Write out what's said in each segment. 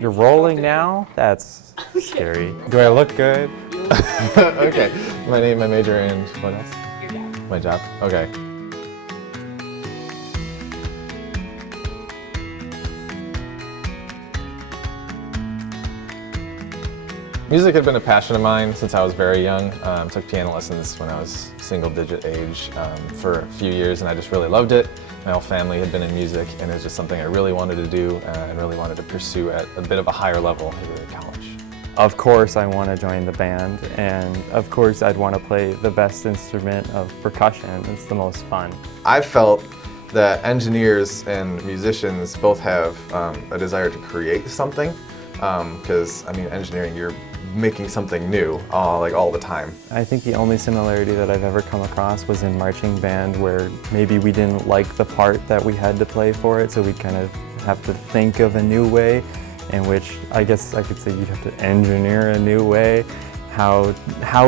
You're rolling now? That's scary. Do I look good? Okay. My name, my major, and what else? Your job. My job. Okay. Music had been a passion of mine since I was very young. Took piano lessons when I was single-digit age for a few years, and I just really loved it. My whole family had been in music, and it was just something I really wanted to do and really wanted to pursue at a bit of a higher level here at college. Of course I want to join the band, and of course I'd want to play the best instrument of percussion. It's the most fun. I felt that engineers and musicians both have a desire to create something, because I mean, engineering, you're making something new all the time. I think the only similarity that I've ever come across was in marching band, where maybe we didn't like the part that we had to play for it, so we'd kind of have to think of a new way, in which I guess I could say you'd have to engineer a new way, how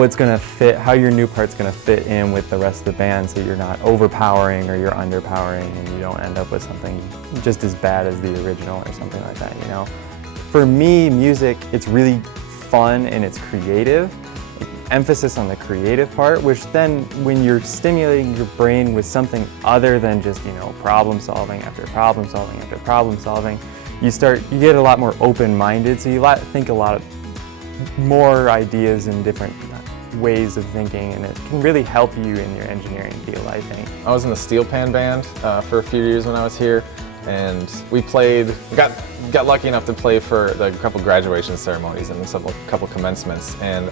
it's going to fit, how your new part's going to fit in with the rest of the band, so you're not overpowering or you're underpowering and you don't end up with something just as bad as the original or something like that, you know. For me, music, it's really fun and it's creative. Emphasis on the creative part, which then when you're stimulating your brain with something other than just, you know, problem solving after problem solving after problem solving, you get a lot more open-minded, so you think a lot of more ideas and different ways of thinking, and it can really help you in your engineering field, I think. I was in the steel pan band for a few years when I was here, and we got lucky enough to play for a couple graduation ceremonies and a couple commencements, and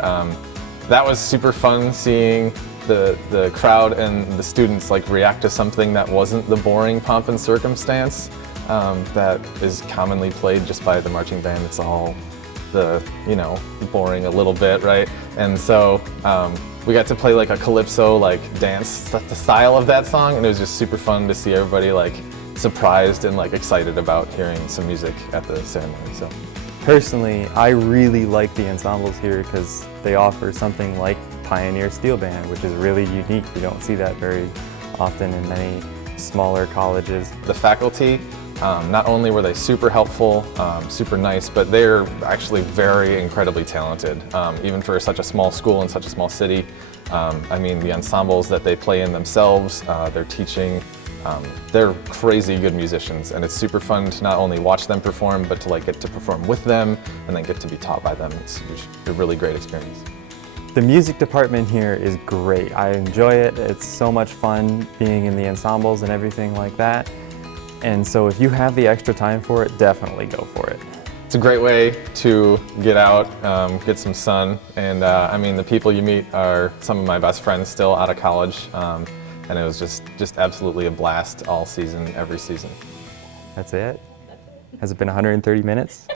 that was super fun seeing the crowd and the students like react to something that wasn't the boring pomp and circumstance that is commonly played just by the marching band. It's all the, you know, boring a little bit, right? And so we got to play like a calypso like dance, the style of that song, and it was just super fun to see everybody like surprised and like excited about hearing some music at the ceremony. So personally, I really like the ensembles here because they offer something like Pioneer Steel Band, which is really unique. You don't see that very often in many smaller colleges. The faculty, not only were they super helpful, super nice, but they're actually very incredibly talented. Even for such a small school in such a small city, I mean, the ensembles that they play in themselves, their teaching, they're crazy good musicians, and it's super fun to not only watch them perform, but to like get to perform with them and then get to be taught by them. It's a really great experience. The music department here is great. I enjoy it. It's so much fun being in the ensembles and everything like that. And so if you have the extra time for it, definitely go for it. It's a great way to get out, get some sun, and I mean, the people you meet are some of my best friends still out of college. And it was just absolutely a blast all season, every season. That's it? Has it been 130 minutes?